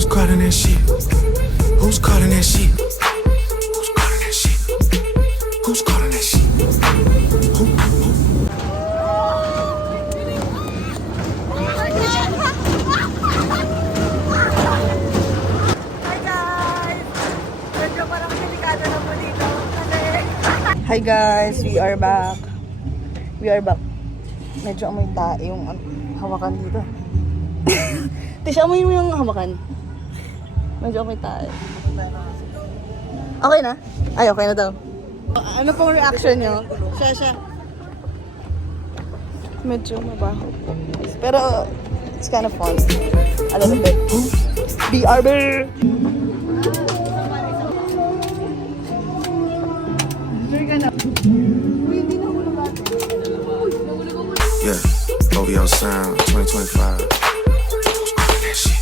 Who's calling that shit? Who's calling that shit? Who's calling that shit? Who's calling that shit? Who? Hi guys, we are back. We are back. Medyo amoy tae yung hawakan dito. Tisha, amoy mo yung hawakan. Medyo amoy tae. Okay na? Ay, okay na daw. Ano pong reaction nyo? Siya. Medyo mabaho. Pero, it's kind of fun. A little bit. BRB! Yeah, OVO Sound 2025. Who's calling that shit?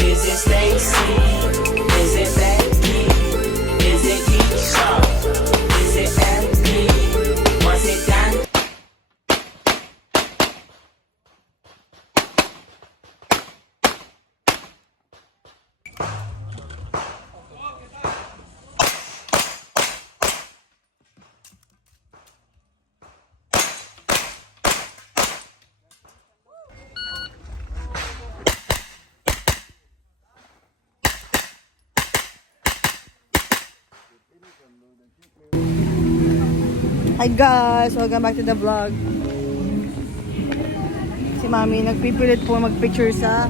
Is it Stacy? Is it Becky? Is it Keisha? Is it Emily? Was it Dan? Hi guys! Welcome back to the vlog. Si Mami nagpipilit po magpicture sa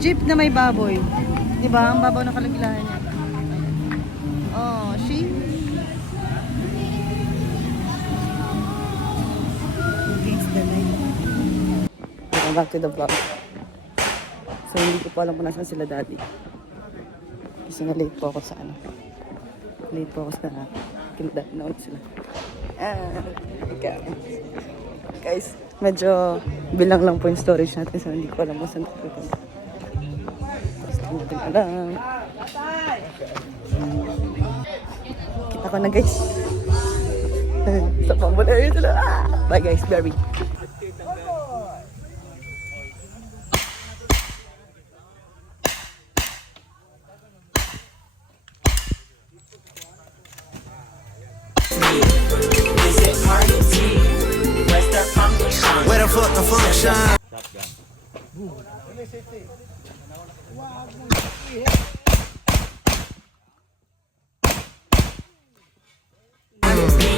jeep na may baboy. Diba? Ang babaw na kalaglahan niya. Oh, she? Welcome back to the vlog. So hindi ko pa alam kung nasan sila daddy. Kasi na late po ako sa late po ako sa kinadanood sila. Okay. Guys, medyo bilang lang po yung storage natin, so hindi ko alam kung saan pupunta. Tapos hindi natin alam. Kita ko na guys. Sa pambular ito na. Bye guys, Barbie. Where the fuck the function?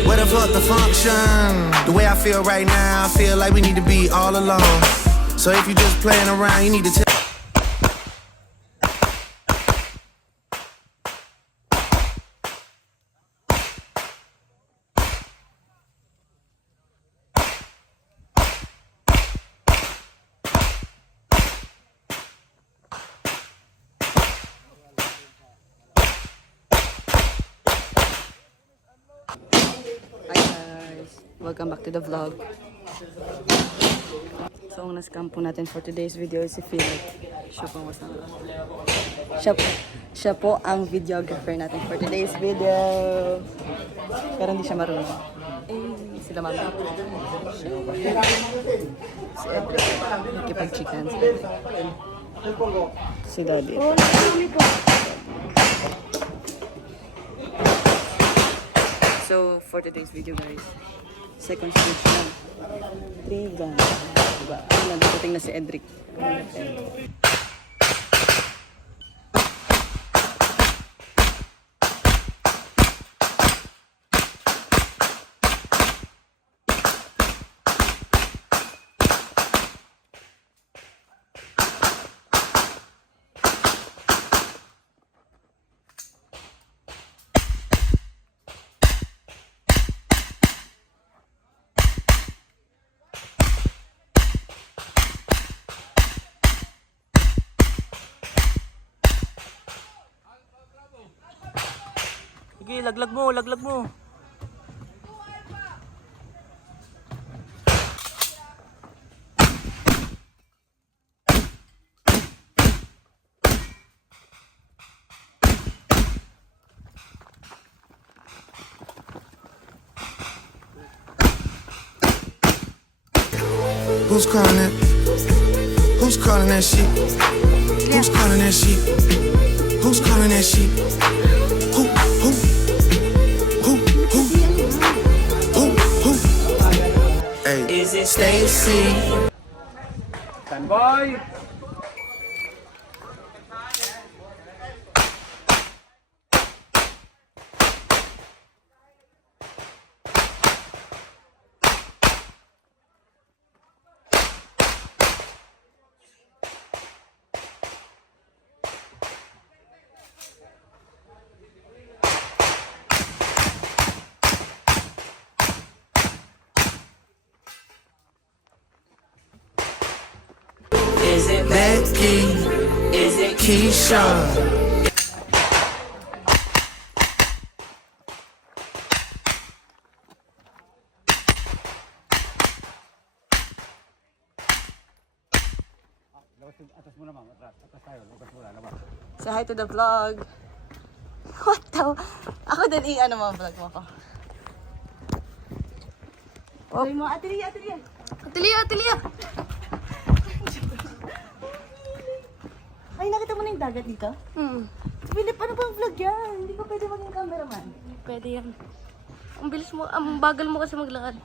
Where the fuck the function? The way I feel right now, I feel like we need to be all alone. So if you're just playing around, you need to tell. Hi guys! Welcome back to the vlog. So ang nascam po natin for today's video is si Philip. Siya po ang videographer natin for today's video. Pero hindi siya marunong. Sila Mami. Si Edric. Nakipag-chicken si Edric. Si Daddy. So, for today's video guys, second stage na. 3 guns. Diba? Nagdating na si Edric. Sige, laglag mo, laglag mo. Who's calling it? Who's calling that shit? Who's calling that shit? Who's calling that shit? Who? Who? Who? Who? Who? Who? Hey, Is it Stacy? Standby! Is it Becky? Is it Keisha. Say hi to the vlog. What the? Ako din i-ano mo, vlog mo ko. Oh. Mo, Atelia, Atelia. Atelia, Atelia. Ay, nakita mo na yung dagat dito? Philip, ano bang vlog yan? Hindi ko pwede maging cameraman. Pwede yan. Ang bilis mo, ang bagal mo kasi maglakad.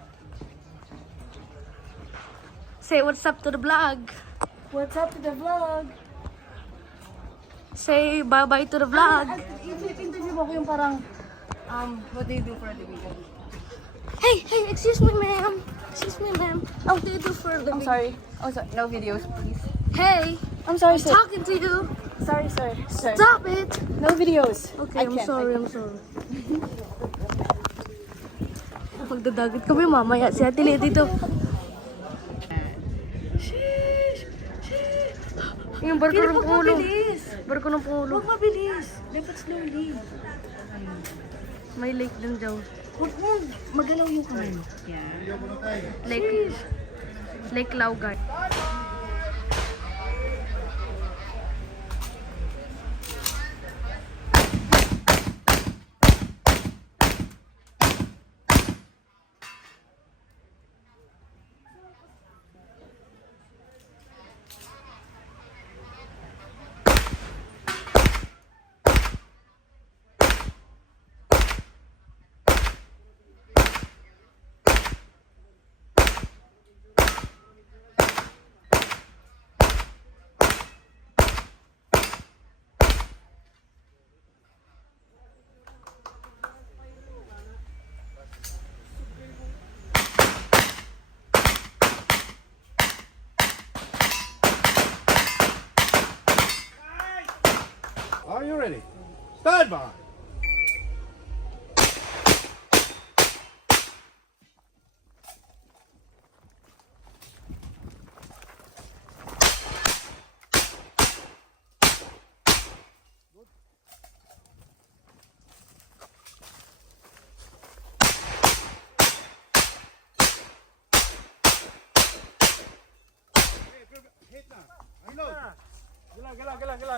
Say what's up to the vlog. What's up to the vlog? Say bye-bye to the vlog. Yung Philip, interview mo ko yung parang, what do you do for a living? Hey, excuse me ma'am. Excuse me ma'am. What do you do for a living? I'm sorry. Oh, sorry. No videos, please. Hey, I'm sorry, I'm sir. talking to you. Sorry, sir. Sir. Stop it. No videos. Okay, I I'm can't, sorry, I I'm sorry. Magdadagat kami mamaya. Si Ate Lia dito. Yung barko ng Pangulo. Barko ng Pangulo. Huwag mabilis. Dapat slowly. May lake din daw. Huwag mo magalaw yung kamay mo. Lake Laugay. Are you ready? Stand by!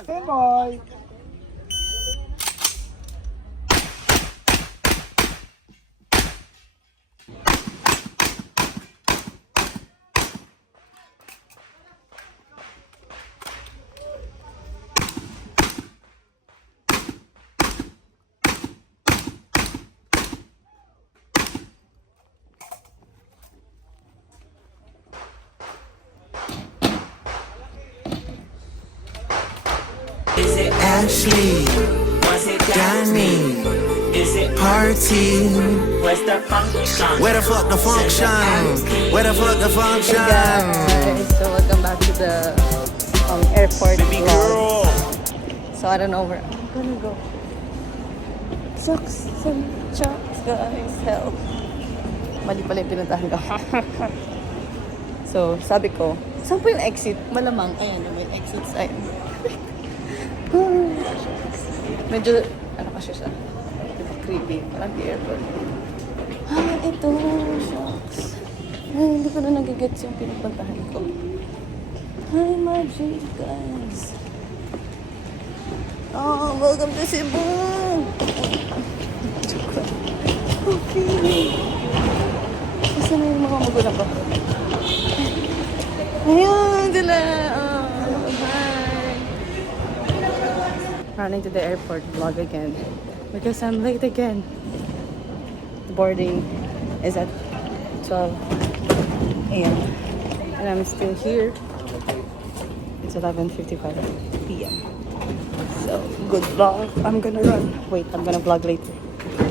Stand by! Is it Ashley, Was it Danny, Is it party. Where's the function? Where the fuck the function? Where the fuck the function? Guys, so welcome back to the airport vlog. So I don't know where I'm gonna go. Chucks and chucks, guys, help. Mali pala yung pinuntahan ko. So, sabi ko, saan po yung exit? Malamang, ayan, may exit sign. Medyo, ano kasi siya? Diba creepy? Parang the airport. Ito, shucks. Ay, hindi ko na nagigets yung pinupuntahan ko. Hi, Magic, guys. Oh, welcome to Cebu! Okay. Kasi na yung mga magulang ko. Ayun, sila. running to the airport vlog again because I'm late again. The boarding is at 12 a.m. and I'm still here. It's 11:55 p.m. So good vlog. I'm gonna run. Wait, I'm gonna vlog later.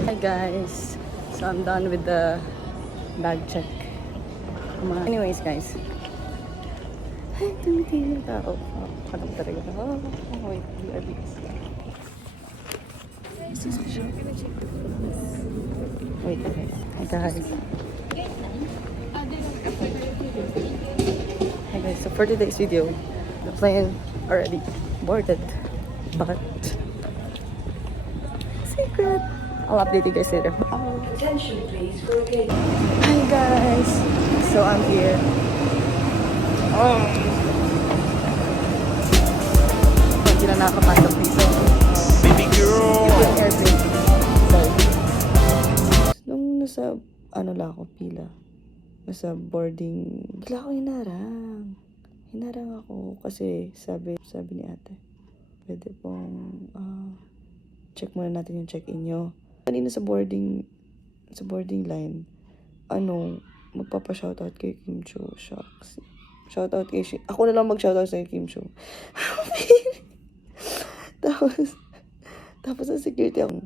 Hi guys. So I'm done with the bag check. Anyways guys. Ay, tumitingin yung tao. Alam talaga. Wait, BRBs. Wait, guys. Hi guys. Hi guys, so for today's video, the plane already boarded. But secret. I'll update you guys later. Bye. Attention please for a gate. Hi guys. So I'm here. Hindi na nakapasok dito. Baby girl! Yung airplane. So, nung nasa, lang ako, pila. Nasa boarding, bigla ako hinarang. Hinarang ako kasi sabi ni ate, pwede pong check muna natin yung check-in nyo. Kanina sa boarding line, magpapa-shoutout kay Kim Cho. Shucks. Shoutout kay ako na lang mag-shoutout sa Kim Cho. Tapos sa security ako,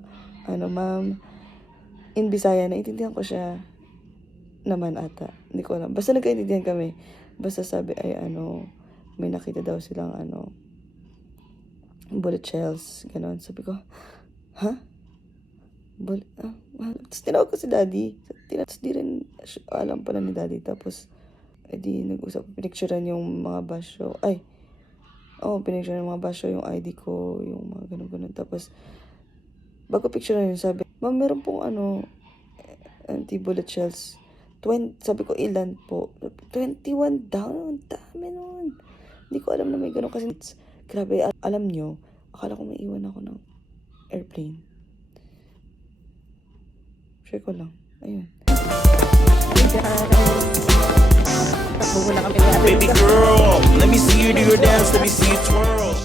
ma'am, in Bisaya, naintindihan ko siya naman ata. Hindi ko alam. Basta nagkaintindihan kami. Basta sabi ay may nakita daw silang bullet shells. Ganon. Sabi ko, ha? Tapos tinawag ko si daddy. Tapos di rin alam pala ni daddy. Tapos, edi nag-usap. Pinicturean yung mga basyo. Pinicturean yung mga basyo, yung ID ko, yung mga ganun-ganun. Tapos, bago picturean yun, sabi, ma'am, meron pong anti-bullet shells. Sabi ko, ilan po? 21 down. Ang dami nun. Hindi ko alam na may ganun. Kasi, grabe, alam nyo, akala ko may iwan ako ng airplane. Share ko lang. Ayun. Baby girl, let me see you do your dance, let me see you twirl.